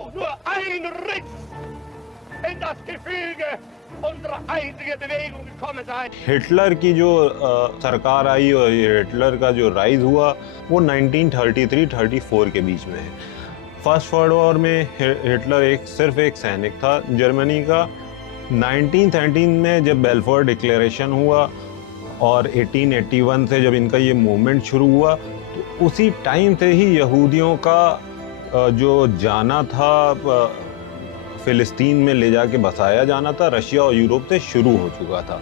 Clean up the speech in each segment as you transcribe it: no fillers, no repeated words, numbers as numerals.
auch nur ein Riss in das Gefüge unserer eigenen Bewegung gekommen sein. Hitler की जो सरकार आई और Hitler का जो राइज हुआ वो 1933-34 के बीच में है। फर्स्ट वर्ल्ड वॉर में हिटलर सिर्फ एक सैनिक था जर्मनी का। 1913 में जब बेल्फोर डिक्लेरेशन हुआ और 1881 से जब इनका ये मूवमेंट शुरू हुआ तो उसी टाइम से ही यहूदियों का जो जाना था फ़िलिस्तीन में ले जाके बसाया जाना था रशिया और यूरोप से शुरू हो चुका था।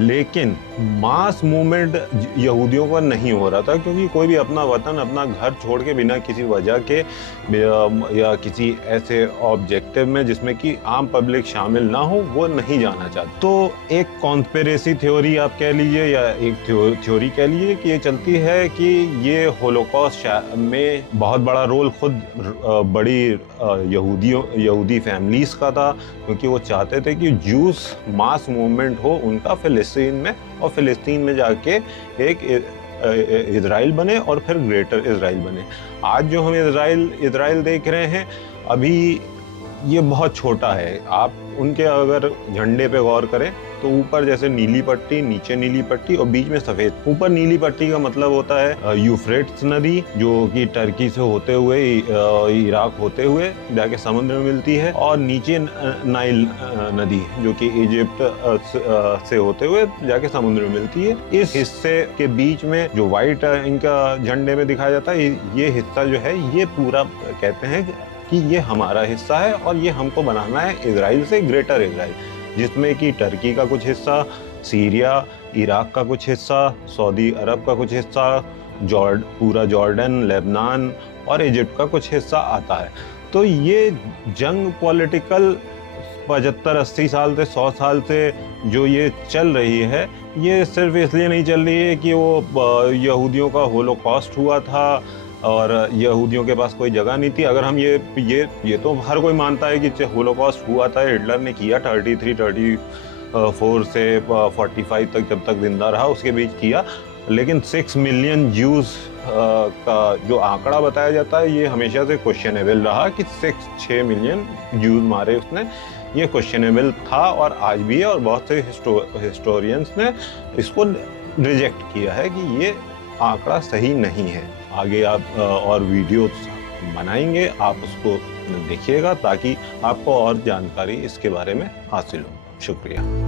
लेकिन मास मूवमेंट यहूदियों का नहीं हो रहा था क्योंकि कोई भी अपना वतन अपना घर छोड़ के बिना किसी वजह के या किसी ऐसे ऑब्जेक्टिव में जिसमें कि आम पब्लिक शामिल ना हो वो नहीं जाना चाहता। तो एक कॉन्स्पिरेसी थ्योरी आप कह लीजिए या एक थ्योरी कह लीजिए कि ये चलती है कि ये होलोकॉस्ट में बहुत बड़ा रोल खुद बड़ी यहूदी फैमिलीज़ का था क्योंकि वो चाहते थे कि जूस मास मूवमेंट हो उनका फ़िलिस्तीन में और फ़िलिस्तीन में जाके एक इज़राइल बने और फिर ग्रेटर इज़राइल बने। आज जो हम इज़राइल देख रहे हैं अभी ये बहुत छोटा है। आप उनके अगर झंडे पे गौर करें तो ऊपर जैसे नीली पट्टी नीचे नीली पट्टी और बीच में सफ़ेद। ऊपर नीली पट्टी का मतलब होता है यूफ्रेट्स नदी जो कि टर्की से होते हुए इराक होते हुए जाके समुद्र में मिलती है और नीचे नाइल नदी जो कि इजिप्ट से होते हुए जाके समुद्र में मिलती है। इस हिस्से के बीच में जो वाइट इनका झंडे में दिखाया जाता है ये हिस्सा जो है ये पूरा कहते हैं कि ये हमारा हिस्सा है और ये हमको बनाना है इजराइल से ग्रेटर इजराइल, जिसमें कि टर्की का कुछ हिस्सा, सीरिया, इराक का कुछ हिस्सा, सऊदी अरब का कुछ हिस्सा, पूरा जॉर्डन, लेबनान और इजिप्ट का कुछ हिस्सा आता है। तो ये जंग पॉलिटिकल 75-80 साल से 100 साल से जो ये चल रही है ये सिर्फ इसलिए नहीं चल रही है कि वो यहूदियों का होलोकॉस्ट हुआ था और यहूदियों के पास कोई जगह नहीं थी। अगर हम ये तो हर कोई मानता है कि होलोकॉस्ट हुआ था, हिटलर ने किया 33-34 से 45 तक जब तक जिंदा रहा उसके बीच किया, लेकिन 6 मिलियन ज्यूज़ का जो आंकड़ा बताया जाता है ये हमेशा से क्वेश्चनेबल रहा कि 6 मिलियन ज्यूज़ मारे उसने। ये क्वेश्चनेबल था और आज भी है और बहुत से हिस्टोरियंस ने इसको रिजेक्ट किया है कि ये आंकड़ा सही नहीं है। आगे आप और वीडियोस बनाएंगे, आप उसको देखिएगा ताकि आपको और जानकारी इसके बारे में हासिल हो। शुक्रिया।